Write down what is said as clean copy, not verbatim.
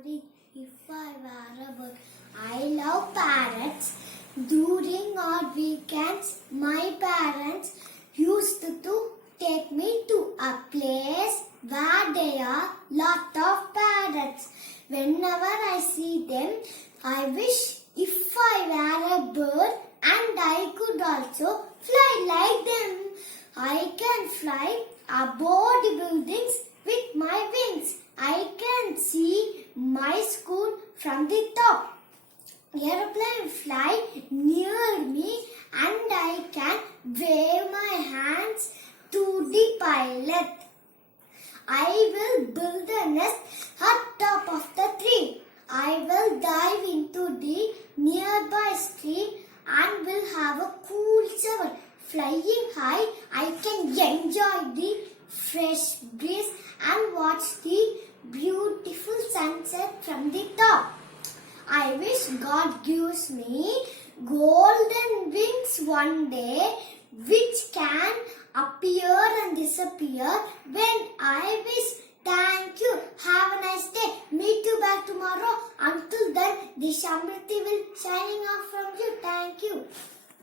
Story. If I were a bird, I love parrots. During our weekends, my parents used to take me to a place where there are lot of parrots. Whenever I see them, I wish if I were a bird and I could also fly like them. I can fly above the buildings with my wings. I can see my school from the top. Airplane fly near me and I can wave my hands to the pilot. I will build a nest at top of the tree. I will dive into the nearby stream and will have a cool shower. Flying high, I can enjoy the fresh breeze and watch the beautiful sunset from the top. I wish God gives me golden wings one day which can appear and disappear when I wish. Thank you. Have a nice day. Meet you back tomorrow. Until then, the Shamriti will shining off from you. Thank you.